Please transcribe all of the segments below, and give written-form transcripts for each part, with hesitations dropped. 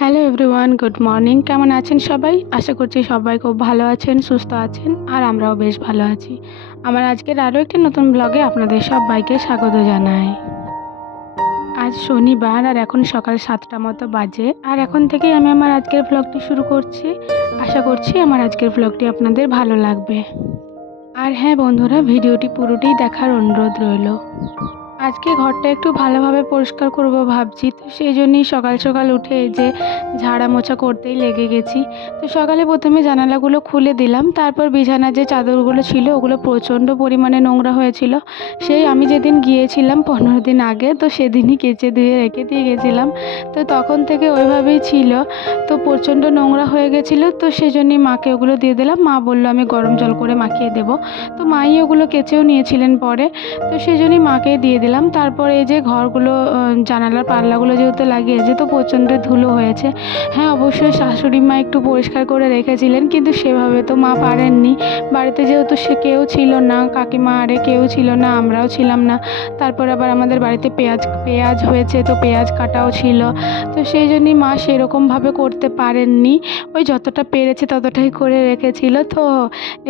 Hello everyone, good morning. কেমন আছেন সবাই? আশা করছি সবাই খুব ভালো আছেন, সুস্থ আছেন, আর আমরাও বেশ ভালো আছি। আমার আজকের আরও একটি নতুন ব্লগে আপনাদের সবাইকে স্বাগত জানাই। আজ শনিবার আর এখন সকাল 7টা মতো বাজে, আর এখন থেকেই আমি আমার আজকের ব্লগটি শুরু করছি। আশা করছি আমার আজকের ব্লগটি আপনাদের ভালো লাগবে। আর হ্যাঁ বন্ধুরা, ভিডিওটি পুরোটাই দেখার অনুরোধ রইল। আজকে ঘরটা একটু ভালোভাবে পরিষ্কার করব ভাবছি, তো সেই জন্যই সকাল সকাল উঠে এই যে ঝাড়া মোছা করতেই লেগে গেছি। তো সকালে প্রথমে জানালাগুলো খুলে দিলাম, তারপর বিছানার যে চাদরগুলো ছিল ওগুলো প্রচণ্ড পরিমাণে নোংরা হয়েছিল। সেই আমি যেদিন গিয়েছিলাম 15 দিন আগে, তো সেদিনই কেচে ধুয়ে রেখে দিয়ে গেছিলাম। তো তখন থেকে ওইভাবেই ছিল, তো প্রচণ্ড নোংরা হয়ে গেছিলো। তো সেই জন্যই মাকে ওগুলো দিয়ে দিলাম। মা বললো আমি গরম জল করে মাখিয়ে দেবো। তো মাই ওগুলো কেচেও নিয়েছিলেন পরে, তো সেই জন্যই মাকে দিয়ে দিলাম। তারপরে এই যে ঘরগুলো জানালার পাল্লাগুলো যেহেতু লাগিয়েছে, তো প্রচণ্ড ধুলো হয়েছে। হ্যাঁ, অবশ্যই শাশুড়ি মা একটু পরিষ্কার করে রেখেছিলেন, কিন্তু সেভাবে তো মা পারেননি। বাড়িতে যেহেতু সে কেউ ছিল না, কাকিমা আরে কেউ ছিল না, আমরাও ছিলাম না। তারপর আবার আমাদের বাড়িতে পেঁয়াজ হয়েছে, তো পেঁয়াজ কাটাও ছিল। তো সেই জন্যই মা সেরকমভাবে করতে পারেননি। ওই যতটা পেরেছে ততটাই করে রেখেছিল। তো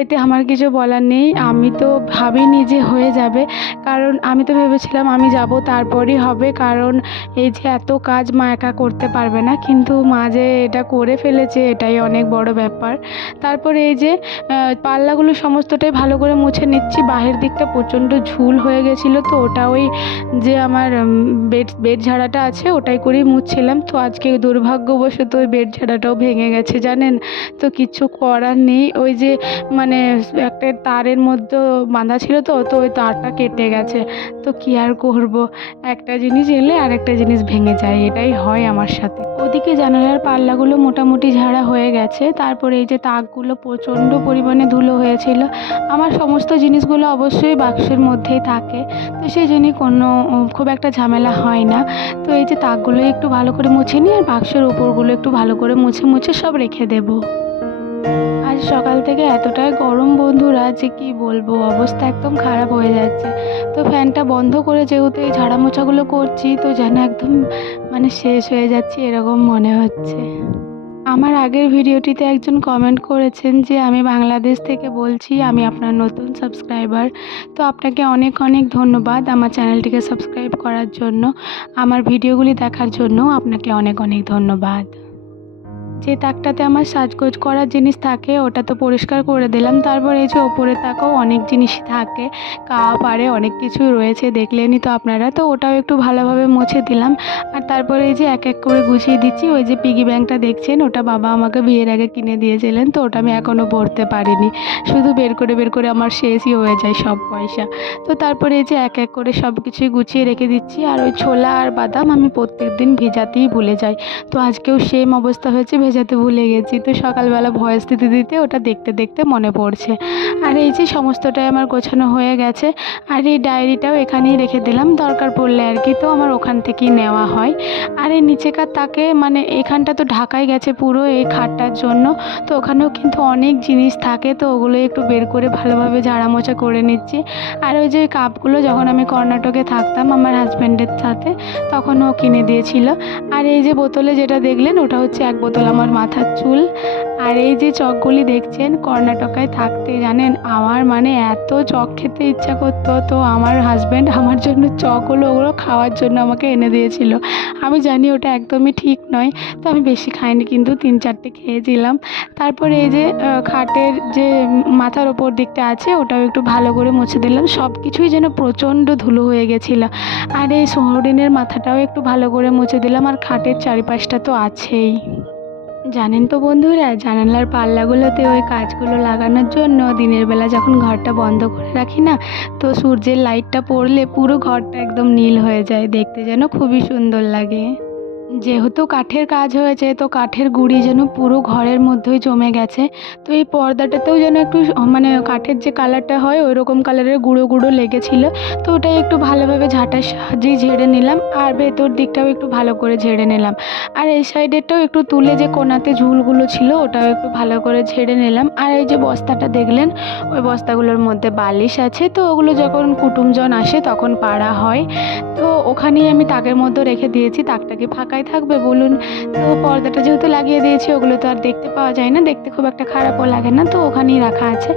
এতে আমার কিছু বলার নেই। আমি তো ভাবিনি যে হয়ে যাবে, কারণ আমি তো ভেবেছিলাম আমি যাব তারপরই হবে, কারণ এই যে এত কাজ মা একা করতে পারবে না, কিন্তু মা যে এটা করে ফেলেছে এটাই অনেক বড় ব্যাপার। তারপরে এই যে পাল্লাগুলো সমস্তটাই ভালো করে মুছে নিচ্ছি। বাহির দিকটা প্রচণ্ড ঝুল হয়ে গেছিলো, তো ওটা ওই যে আমার বেড ঝাড়াটা আছে ওটাই করেই মুছছিলাম। তো আজকে দুর্ভাগ্যবশত ওই বেড ঝাড়াটাও ভেঙে গেছে জানেন। তো কিছু করার নেই, ওই যে মানে একটা তারের মধ্যে বাঁধা ছিল, তো ওই তারটা কেটে গেছে। তো কি আর করব, একটা জিনিস এলে আর একটা জিনিস ভেঙে যায়, এটাই হয় আমার সাথে। ওদিকে জানালার পাল্লাগুলো মোটামুটি ঝাড়া হয়ে গেছে। তারপরে এই যে তাকগুলো প্রচণ্ড পরিমাণে ধুলো হয়েছিল। আমার সমস্ত জিনিসগুলো অবশ্যই বাক্সের মধ্যেই থাকে, তো সেই জন্যই কোনো খুব একটা ঝামেলা হয় না। তো এই যে তাকগুলো একটু ভালো করে মুছে নিই, আর বাক্সের উপরগুলো একটু ভালো করে মুছে সব রেখে দেবো। আজ সকাল থেকে এতটাই গরম বন্ধুরা, যে কি বলবো, অবস্থা একদম খারাপ হয়ে যাচ্ছে। তো ফ্যানটা বন্ধ করে যেহেতু এই ঝাড়া মোছাগুলো করছি, তো যেন একদম শেষ হয়ে যাচ্ছি এরকম মনে হচ্ছে। আমার আগের ভিডিওটিতে একজন কমেন্ট করেছেন যে আমি বাংলাদেশ থেকে বলছি, আমি আপনার নতুন সাবস্ক্রাইবার। তো আপনাকে অনেক অনেক ধন্যবাদ আমার চ্যানেলটিকে সাবস্ক্রাইব করার জন্য, আমার ভিডিওগুলি দেখার জন্য আপনাকে অনেক অনেক ধন্যবাদ। যে তাকটাতে আমার সাজগোজ করার জিনিস থাকে ওটা তো পরিষ্কার করে দিলাম। তারপর এই যে ওপরের তাকেও অনেক জিনিসই থাকে, কাপ আরে অনেক কিছুই রয়েছে, দেখলেনই তো আপনারা। তো ওটাও একটু ভালোভাবে মুছে দিলাম। আর তারপরে এই যে এক এক করে গুছিয়ে দিচ্ছি। ওই যে পিগি ব্যাংকটা দেখছেন, ওটা বাবা আমাকে বিয়ের আগে কিনে দিয়েছিলেন, তো ওটা আমি এখনও ভরতে পারিনি। শুধু বের করে আমার শেষই হয়ে যায় সব পয়সা। তো তারপরে এই যে এক এক করে সব কিছুই গুছিয়ে রেখে দিচ্ছি। আর ওই ছোলা আর বাদাম আমি প্রত্যেক দিন ভেজাতেই ভুলে যাই, তো আজকেও সেম অবস্থা হয়েছে, ভেজাতে ভুলে গেছি। তো সকালবেলা ভয়েস দিতে ওটা দেখতে মনে পড়ছে। আর এই যে সমস্তটাই আমার গোছানো হয়ে গেছে। আর এই ডায়েরিটাও এখানেই রেখে দিলাম, দরকার পড়লে আর কি, তো আমার ওখান থেকেই নেওয়া হয়। আর এই নিচেকার তাকে এখানটা তো ঢাকাই গেছে পুরো এই খাটটার জন্য, তো ওখানেও কিন্তু অনেক জিনিস থাকে, তো ওগুলো একটু বের করে ভালোভাবে ঝাড়া মোছা করে নিচ্ছি। আর ওই যে কাপগুলো যখন আমি কর্ণাটকে থাকতাম আমার হাজব্যান্ডের সাথে, তখন ও কিনে দিয়েছিল। আর এই যে বোতলে যেটা দেখলেন ওটা হচ্ছে এক বোতল আমার মাথার চুল। আর এই যে চকগুলি দেখছেন, কর্ণাটকায় থাকতে জানেন আমার এত চক খেতে ইচ্ছা করতো, তো আমার হাজব্যান্ড আমার জন্য ওগুলো খাওয়ার জন্য আমাকে এনে দিয়েছিল। আমি জানি ওটা একদমই ঠিক নয়, তো আমি বেশি খাইনি, কিন্তু 3-4টে খেয়েছিলাম। তারপরে এই যে খাটের যে মাথার ওপর দিকটা আছে ওটাও একটু ভালো করে মুছে দিলাম। সব কিছুই যেন প্রচণ্ড ধুলো হয়ে গেছিলো। আর এই সোহরিনের মাথাটাও একটু ভালো করে মুছে দিলাম। আর খাটের চারিপাশটা তো আছেই। জানেন তো বন্ধুরা, জানালার পাল্লাগুলোতে ওই কাঁচগুলো লাগানোর জন্য দিনের বেলা যখন ঘরটা বন্ধ করে রাখি না, তো সূর্যের লাইটটা পড়লে পুরো ঘরটা একদম নীল হয়ে যায়, দেখতে যেন খুবই সুন্দর লাগে। যেহেতু কাঠের কাজ হয়েছে, তো কাঠের গুঁড়ি যেন পুরো ঘরের মধ্যেই জমে গেছে। তো এই পর্দাটাতেও যেন একটু কাঠের যে কালারটা হয় ওই রকম কালারের গুঁড়ো গুঁড়ো লেগেছিল। তো ওটাই একটু ভালোভাবে ঝাঁটার সাহায্যেই ঝেড়ে নিলাম, আর ভেতর দিকটাও একটু ভালো করে ঝেড়ে নিলাম। আর এই সাইডেরটাও একটু তুলে যে কোণাতে ঝুলগুলো ছিল ওটাও একটু ভালো করে ঝেড়ে নিলাম। আর এই যে বস্তাটা দেখলেন, ওই বস্তাগুলোর মধ্যে বালিশ আছে, তো ওগুলো যখন কুটুমজন আসে তখন পাড়া হয়। তো ওখানেই আমি তাকের মধ্যে রেখে দিয়েছি, তাকটাকে ফাঁকা ফাঁকাই থাকবে বলুন। তো পর্দাটা যেহেতু লাগিয়ে দিয়েছি, ওগুলো তো আর দেখতে পাওয়া যায় না, দেখতে খুব একটা খারাপও লাগে না, তো ওখানেই রাখা আছে।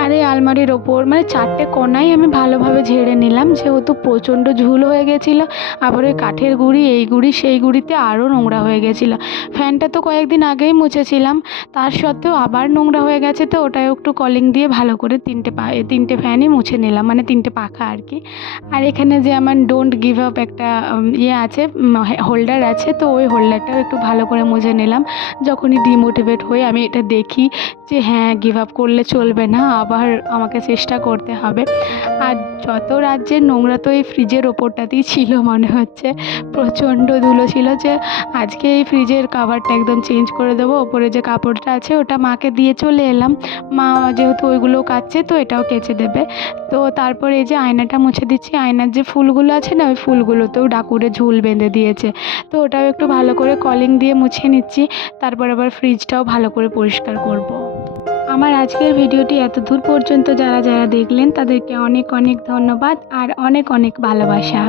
আর এই আলমারির ওপর মানে 4টে কোণাই আমি ভালোভাবে ঝেড়ে নিলাম, যেহেতু প্রচণ্ড ঝুল হয়ে গেছিলো। আবার ওই কাঠের গুঁড়ি, এই গুঁড়ি সেই গুঁড়িতে আরও নোংরা হয়ে গেছিলো। ফ্যানটা তো কয়েকদিন আগেই মুছেছিলাম, তার সত্ত্বেও আবার নোংরা হয়ে গেছে। তো ওটাও একটু কলিং দিয়ে ভালো করে 3টে ফ্যানই মুছে নিলাম, মানে 3টে পাখা আর কি। আর এখানে যে আমার ডোন্ট গিভ আপ একটা ইয়ে আছে, হোল্ডার আছে, তো ওই হোল্ডারটাও একটু ভালো করে মুছে নিলাম। যখনই ডিমোটিভেট হই আমি এটা দেখি যে হ্যাঁ, গিভ আপ করলে চলবে না, আবার আমাকে চেষ্টা করতে হবে। আর যত রাজ্যের নোংরা তো এই ফ্রিজের ওপরটাতেই ছিল, মনে হচ্ছে প্রচণ্ড ধুলো ছিল। যে আজকে এই ফ্রিজের কাভারটা একদম চেঞ্জ করে দেবো, ওপরে যে কাপড়টা আছে ওটা মাকে দিয়ে চলে এলাম। মা যেহেতু ওইগুলো কাচছে, তো এটাও কেচে দেবে। তো তারপরে এই যে আয়নাটা মুছে দিচ্ছি, আয়নার যে ফুলগুলো আছে না, ওই ফুলগুলোতেও ডাকুরে ঝুল বেঁধে দিয়েছে, তো ওটাও একটু ভালো করে কলিং দিয়ে মুছে নিচ্ছি। তারপর আবার ফ্রিজটাও ভালো করে পরিষ্কার করব। আমার আজকের ভিডিওটি এত দূর পর্যন্ত যারা যারা দেখলেন তাদেরকে অনেক অনেক ধন্যবাদ আর অনেক অনেক ভালোবাসা।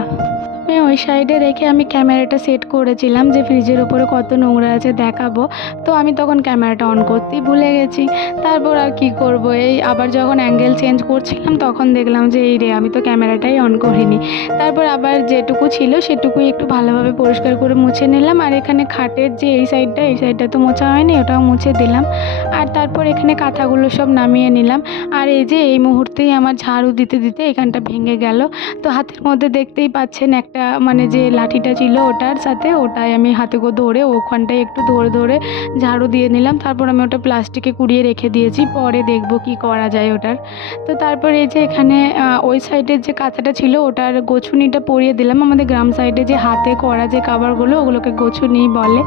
ওই সাইডে রেখে আমি ক্যামেরাটা সেট করেছিলাম যে ফ্রিজের ওপরে কত নোংরা আছে দেখাবো, তো আমি তখন ক্যামেরাটা অন করতেই ভুলে গেছি। তারপর আর কি করব, এই আবার যখন অ্যাঙ্গেল চেঞ্জ করছিলাম তখন দেখলাম যে এই রে, আমি তো ক্যামেরাটাই অন করিনি। তারপর আবার যেটুকু ছিল সেটুকুই একটু ভালোভাবে পরিষ্কার করে মুছে নিলাম। আর এখানে খাটের যে এই সাইডটা তো মোছা হয়নি, ওটাও মুছে দিলাম। আর তারপর এখানে কাঁথাগুলো সব নামিয়ে নিলাম। আর এই যে এই মুহূর্তেই আমার ঝাড়ু দিতে দিতে এখানটা ভেঙে গেল। তো হাতের মধ্যে দেখতেই পাচ্ছেন একটা মানে যে লাঠিটা ছিল ওটার সাথে, ওটাই আমি হাতে করে ধরে ওখানটায় একটু ধরে ধরে ঝাড়ু দিয়ে নিলাম। তারপর আমি ওটা প্লাস্টিকে কুড়িয়ে রেখে দিয়েছি, পরে দেখব কি করা যায় ওটার। তো তারপর এই যে এখানে ওই সাইডের যে কাঁথাটা ছিল ওটার গোছুনিটা পরিয়ে দিলাম। আমাদের গ্রাম সাইডে যে হাতে করা যে কাভারগুলো, ওগুলোকে গোছুনি বলে,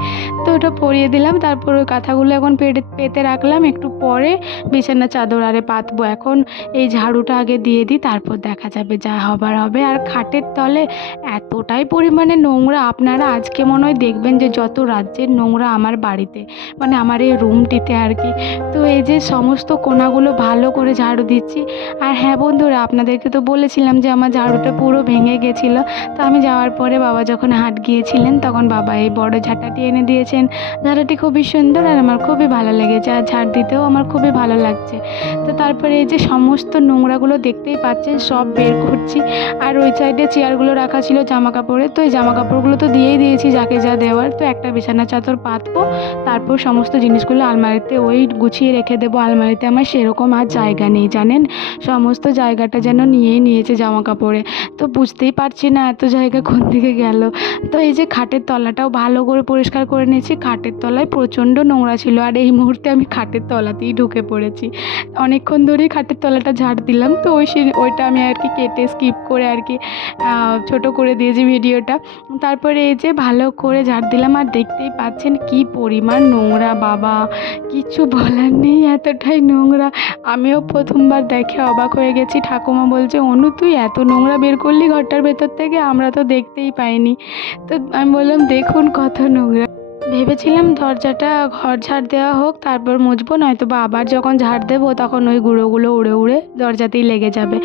তো ওটা পরিয়ে দিলাম। তারপর ওই কাঁথাগুলো এখন পেতে রাখলাম, একটু পরে বিছানা চাদর আরে পাতবো। এখন এই ঝাড়ুটা আগে দিয়ে দিই, তারপর দেখা যাবে, যা হবার হবে। আর খাটের তলে এতটাই পরিমাণে নোংরা, আপনারা আজকে মনে হয় দেখবেন যে যত রাজ্যের নোংরা আমার বাড়িতে, মানে আমার এই রুমটিতে আর কি। তো এই যে সমস্ত কোণাগুলো ভালো করে ঝাড়ু দিচ্ছি। আর হ্যাঁ বন্ধুরা, আপনাদেরকে তো বলেছিলাম যে আমার ঝাড়ুটা পুরো ভেঙে গেছিলো। তো আমি যাওয়ার পরে বাবা যখন হাট গিয়েছিলেন, তখন বাবা এই বড় ঝাঁটাটি এনে দিয়েছেন। ঝাঁটাটি খুবই সুন্দর আর আমার খুবই ভালো লেগেছে, আর ঝাড় দিতেও আমার খুবই ভালো লাগছে। তো তারপরে এই যে সমস্ত নোংরাগুলো দেখতেই পাচ্ছেন সব বের করছি। আর ওই সাইডে চেয়ারগুলো রাখা ছিল জামা কাপড়ের, তো এই জামা কাপড়গুলো তো দিয়েই দিয়েছি যাকে যা দেওয়ার। তো একটা বিছানা চাদর পাতবো, তারপর সমস্ত জিনিসগুলো আলমারিতে ওই গুছিয়ে রেখে দেবো। আলমারিতে আমার সেরকম আর জায়গা নেই জানেন, সমস্ত জায়গাটা যেন নিয়েই নিয়েছে জামা কাপড়ে। তো বুঝতেই পারছি না এত জায়গা কোন দিকে গেল। তো এই যে খাটের তলাটাও ভালো করে পরিষ্কার করে নিয়েছি। খাটের তলায় প্রচণ্ড নোংরা ছিল, আর এই মুহূর্তে আমি খাটের তলাতেই ঢুকে পড়েছি। অনেকক্ষণ ধরেই খাটের তলাটা ঝাড় দিলাম, তো ওইটা আমি আর কি কেটে স্কিপ করে আর কি ছোট করে দিয়েছি ভিডিওটা। তারপরে এই যে ভালো করে ঝাড় দিলাম, আর দেখতেই পাচ্ছেন কি পরিমাণ নোংরা, বাবা কিছু বলার নেই, এতটাই নোংরা। আমিও প্রথমবার দেখে অবাক হয়ে গেছি। ঠাকুমা বলছে, অনু তুই এত নোংরা বের করলি ঘরটার ভেতর থেকে, আমরা তো দেখতেই পাইনি। তো আমি বললাম দেখুন কত নোংরা। ভেবেছিলাম দরজাটা ঘর ঝাড় দেওয়া হোক, তারপর মুছবো, নয়তো বা আবার যখন ঝাড় দেবো তখন ওই গুঁড়োগুলো উড়ে উড়ে দরজাতেই লেগে যাবে।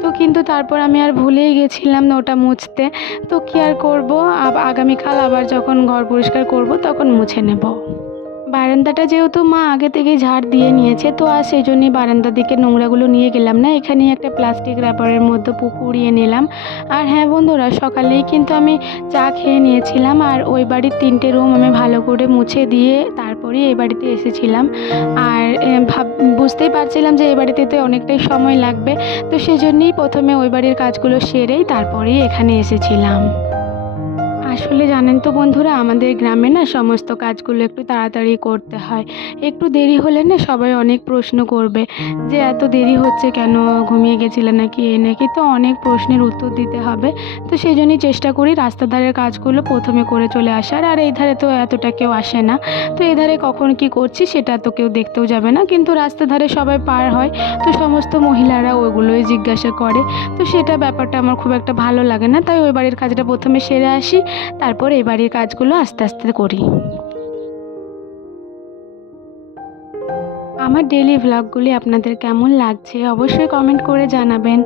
তো কিন্তু তারপর আমি আর ভুলেই গেছিলাম না ওটা মুছতে। তো কী আর করবো, আগামীকাল আবার যখন ঘর পরিষ্কার করব তখন মুছে নেব। বারান্দাটা যেহেতু মা আগে থেকেই ঝাড় দিয়ে নিয়েছে, তো আর সেই জন্যই বারান্দার দিকে নোংরাগুলো নিয়ে গেলাম না, এখানেই একটা প্লাস্টিক র্যাপারের মধ্যে কুড়িয়ে নিলাম। আর হ্যাঁ বন্ধুরা, সকালেই কিন্তু আমি চা খেয়ে নিয়েছিলাম, আর ওই বাড়ির 3টে রুম আমি ভালো করে মুছে দিয়ে তারপরেই এই বাড়িতে এসেছিলাম। আর বুঝতেই পারছিলাম যে এই বাড়িতে তো অনেকটাই সময় লাগবে, তো সেই জন্যই প্রথমে ওই বাড়ির কাজগুলো সেরেই তারপরেই এখানে এসেছিলাম। আসলে জানেন তো বন্ধুরা, আমাদের গ্রামে না সমস্ত কাজগুলো একটু তাড়াতাড়ি করতে হয়। একটু দেরি হলে না সবাই অনেক প্রশ্ন করবে যে এত দেরি হচ্ছে কেন, ঘুমিয়ে গেছিলে নাকি এই নাকি, তো অনেক প্রশ্নের উত্তর দিতে হবে। তো সেই জন্যই চেষ্টা করি রাস্তার ধারের কাজগুলো প্রথমে করে চলে আসার। আর এই ধারে তো এতটা কেউ আসে না, তো এই ধারে কখন কি করছি সেটা তো কেউ দেখতেও যাবে না, কিন্তু রাস্তার ধারে সবাই পার হয়, তো সমস্ত মহিলারা ওইগুলোই জিজ্ঞাসা করে। তো সেটা ব্যাপারটা আমার খুব একটা ভালো লাগে না, তাই ওই বাড়ির কাজটা প্রথমে সেরে আসি, তারপর এই বাড়ির কাজগুলো আস্তে আস্তে করি। আমার ডেইলি ভ্লগগুলি আপনাদের কেমন লাগছে অবশ্যই কমেন্ট করে জানাবেন।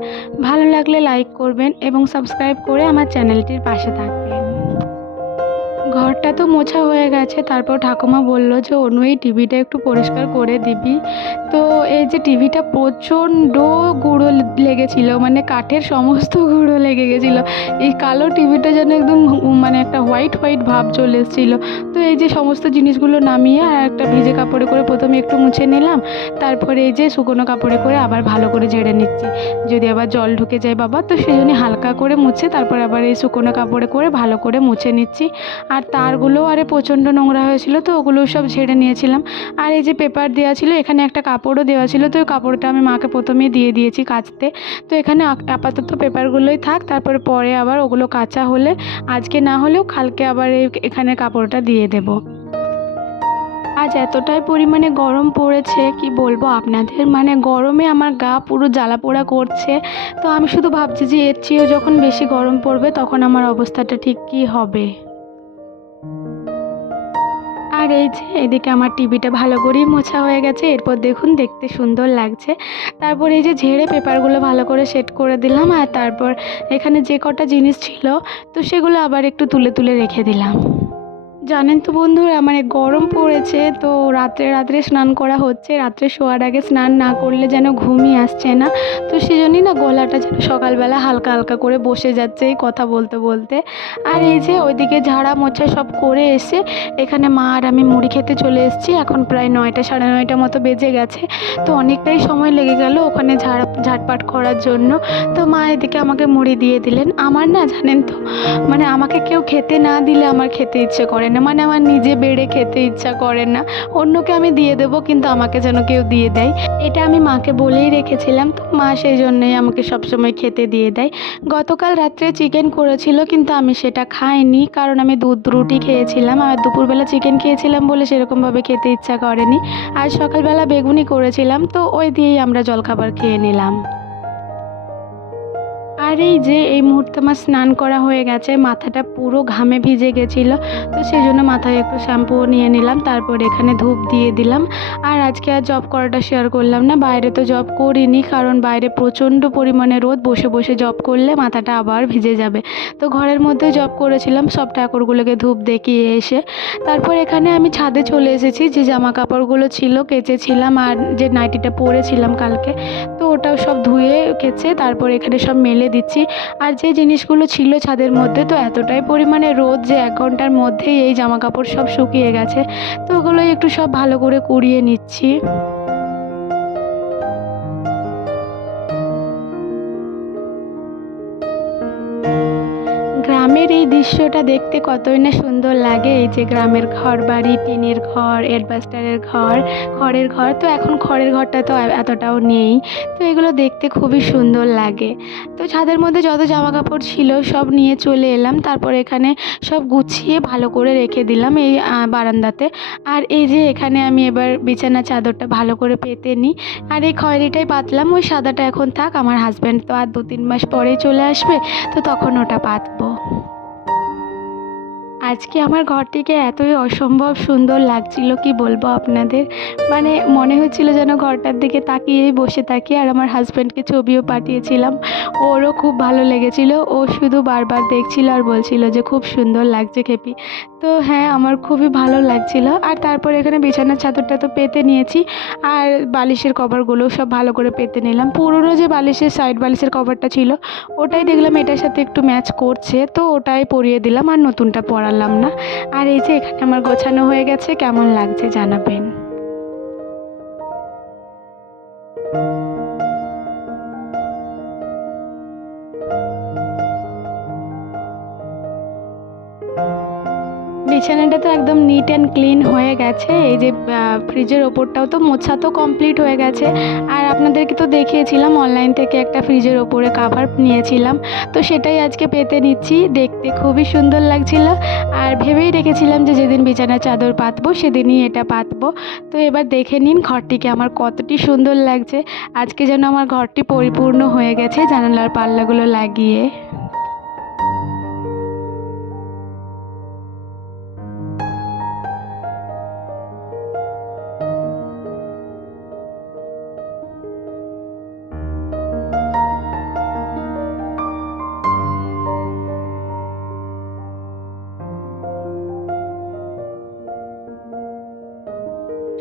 ভালো লাগলে লাইক করবেন এবং সাবস্ক্রাইব করে আমার চ্যানেলটির পাশে থাকবেন। ঘরটা তো মোছা হয়ে গেছে, তারপর ঠাকুমা বলল যে অনু এই টিভিটা একটু পরিষ্কার করে দিবি। তো এই যে টিভিটা প্রচণ্ড গুঁড়ো লেগেছিল, মানে কাঠের সমস্ত গুঁড়ো লেগে গেছিলো। এই কালো টিভিটা যেন একদম মানে একটা হোয়াইট হোয়াইট ভাব চলে এসেছিলো। তো এই যে সমস্ত জিনিসগুলো নামিয়ে আর একটা ভিজে কাপড়ে করে প্রথমে একটু মুছে নিলাম, তারপরে এই যে শুকনো কাপড়ে করে আবার ভালো করে ঝেড়ে নিচ্ছি, যদি আবার জল ঢুকে যায় বাবা, তো সেই জন্য হালকা করে মুছে তারপর আবার এই শুকনো কাপড়ে করে ভালো করে মুছে নিচ্ছি। আর তারগুলোও আরে প্রচণ্ড নোংরা হয়েছিল, তো ওগুলোও সব ঝেড়ে নিয়েছিলাম। আর এই যে পেপার দেওয়া ছিল, এখানে একটা কাপড়ও দেওয়া ছিল, তো ওই কাপড়টা আমি মাকে প্রথমেই দিয়ে দিয়েছি কাচতে। তো এখানে আপাতত পেপারগুলোই থাক, তারপরে পরে আবার ওগুলো কাচা হলে, আজকে না হলেও কালকে আবার এখানে কাপড়টা দিয়ে দেবো। আজ এতটাই পরিমাণে গরম পড়েছে কি বলবো আপনাদের, মানে গরমে আমার গা পুরো জ্বালা পোড়া করছে। তো আমি শুধু ভাবছি যে এর চেয়েও যখন বেশি গরম পড়বে তখন আমার অবস্থাটা ঠিক কী হবে। আর এই যে এদিকে আমার টিভিটা ভালো করেই মোছা হয়ে গেছে, এরপর দেখুন দেখতে সুন্দর লাগছে। তারপর এই যে ঝেড়ে পেপারগুলো ভালো করে সেট করে দিলাম, আর তারপর এখানে যে কটা জিনিস ছিল তো সেগুলো আবার একটু তুলে তুলে রেখে দিলাম। জানেন তো বন্ধুরা, মানে গরম পড়েছে তো রাত্রে রাত্রে স্নান করা হচ্ছে, রাত্রে শোয়ার আগে স্নান না করলে যেন ঘুমই আসছে না। তো সেজন্যই না গলাটা যেন সকালবেলা হালকা হালকা করে বসে যাচ্ছে এই কথা বলতে বলতে। আর এই যে ওইদিকে ঝাড়া মোছা সব করে এসে এখানে মা আর আমি মুড়ি খেতে চলে এসেছি। এখন প্রায় 9টা সাড়ে 9টা মতো বেজে গেছে, তো অনেকটাই সময় লেগে গেল ওখানে ঝাড়পাট করার জন্য। তো মা এদিকে আমাকে মুড়ি দিয়ে দিলেন। আমার না জানেন তো, মানে আমাকে কেউ খেতে না দিলে আমার খেতে ইচ্ছে করে না, মানে আমার নিজে বেড়ে খেতে ইচ্ছা করে না। অন্যকে আমি দিয়ে দেবো কিন্তু আমাকে যেন কেউ দিয়ে দেয়, এটা আমি মাকে বলেই রেখেছিলাম। তো মা সেই জন্যই আমাকে সবসময় খেতে দিয়ে দেয়। গতকাল রাত্রে চিকেন করেছিল কিন্তু আমি সেটা খাইনি, কারণ আমি দুধ রুটি খেয়েছিলাম, আর দুপুরবেলা চিকেন খেয়েছিলাম বলে সেরকমভাবে খেতে ইচ্ছা করেনি। আর সকালবেলা বেগুনি করেছিলাম, তো ওই দিয়েই আমরা জলখাবার খেয়ে নিলাম। আর এই যে এই মুহূর্তে আমার স্নান করা হয়ে গেছে, মাথাটা পুরো ঘামে ভিজে গেছিলো, তো সেই জন্য মাথায় একটু শ্যাম্পুও নিয়ে নিলাম, তারপর এখানে ধূপ দিয়ে দিলাম। আর আজকে আর জব করাটা শেয়ার করলাম না, বাইরে তো জব করিনি, কারণ বাইরে প্রচণ্ড পরিমাণে রোদ, বসে বসে জব করলে মাথাটা আবার ভিজে যাবে। তো ঘরের মধ্যে জব করেছিলাম সব ঠাকুরগুলোকে ধূপ দেখিয়ে এসে। তারপর এখানে আমি ছাদে চলে এসেছি, যে জামা কাপড়গুলো ছিল কেচেছিলাম আর যে নাইটিটা পরেছিলাম কালকে, তো ওটাও সব ধুয়ে কেচে তারপর এখানে সব মেলে দিচ্ছি। আর যে জিনিসগুলো ছিল ছাদের মধ্যে, তো এতটাই পরিমাণে রোদ যে 1 ঘন্টার মধ্যেই এই জামা কাপড় সব শুকিয়ে গেছে, তো ওগুলোই একটু সব ভালো করে কুড়িয়ে নিচ্ছি। গ্রামের এই দৃশ্যটা দেখতে কতই না সুন্দর লাগে। এই যে গ্রামের ঘরবাড়ি, টিনের ঘর, অ্যাডবেস্টারের ঘর, খড়ের ঘর, তো এখন খড়ের ঘরটা তো এতটাও নেই। তো এগুলো দেখতে খুবই সুন্দর লাগে। তো ছাদের মধ্যে যত জামাকাপড় ছিল সব নিয়ে চলে এলাম, তারপর এখানে সব গুছিয়ে ভালো করে রেখে দিলাম এই বারান্দাতে। আর এই যে এখানে আমি এবার বিছানার চাদরটা ভালো করে পেতে নিই। আর এই খয়েরিটাই পাতলাম, ওই সাদাটা এখন থাক, আমার হাজব্যান্ড তো আর 2-3 মাস পরেই চলে আসবে, তো তখন ওটা পাতবো। আজকে আমার ঘরটিকে এতই অসম্ভব সুন্দর লাগছিল কি বলবো আপনাদের, মানে মনে হচ্ছিল যেন ঘরটার দিকে তাকিয়েই বসে থাকি। আর আমার হাজব্যান্ডকে ছবিও পাঠিয়েছিলাম, ওরও খুব ভালো লেগেছিল, ও শুধু বারবার দেখছিল আর বলছিল যে খুব সুন্দর লাগছে খেপি। তো হ্যাঁ, আমার খুবই ভালো লাগছিল। আর তারপর এখানে বিছানার চাদরটা তো পেতে নিয়েছি, আর বালিশের কভারগুলো সব ভালো করে পেতে নিলাম। পুরনো যে বালিশের সাইড বালিশের কভারটা ছিল ওটাই দেখলাম এটার সাথে একটু ম্যাচ করছে, তো ওটাই পরিয়ে দিলাম, আর নতুনটা পরালাম না। আর এই যে এখানে আমার গোছানো হয়ে গেছে, কেমন লাগছে জানাবেন। বিছানাটা তো একদম নিট অ্যান্ড ক্লিন হয়ে গেছে। এই যে ফ্রিজের ওপরটাও তো মোছা তো কমপ্লিট হয়ে গেছে। আর আপনাদেরকে তো দেখিয়েছিলাম অনলাইন থেকে একটা ফ্রিজের ওপরে কাভার নিয়েছিলাম, তো সেটাই আজকে পেতে নিচ্ছি। দেখতে খুবই সুন্দর লাগছিল, আর ভেবেই রেখেছিলাম যে যেদিন বিছানার চাদর পাতবো সেদিনই এটা পাতবো। তো এবার দেখে নিন ঘরটিকে আমার কতটি সুন্দর লাগছে। আজকে যেন আমার ঘরটি পরিপূর্ণ হয়ে গেছে জানালার পাল্লাগুলো লাগিয়ে।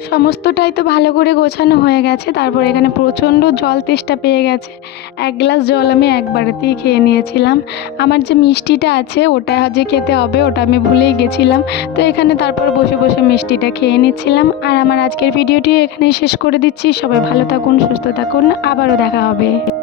সমস্তটাই তো ভালো করে গোছানো হয়ে গেছে। তারপর এখানে প্রচণ্ড জল তেষ্টা পেয়ে গেছে। ১ গ্লাস জল আমি একবারেতেই খেয়ে নিয়েছিলাম। আমার যে মিষ্টিটা আছে ওটা যে খেতে হবে ওটা আমি ভুলেই গেছিলাম। তো এখানে তারপর বসে বসে মিষ্টিটা খেয়ে নিচ্ছিলাম। আর আমার আজকের ভিডিওটি এখানেই শেষ করে দিচ্ছি। সবাই ভালো থাকুন, সুস্থ থাকুন, আবারও দেখা হবে।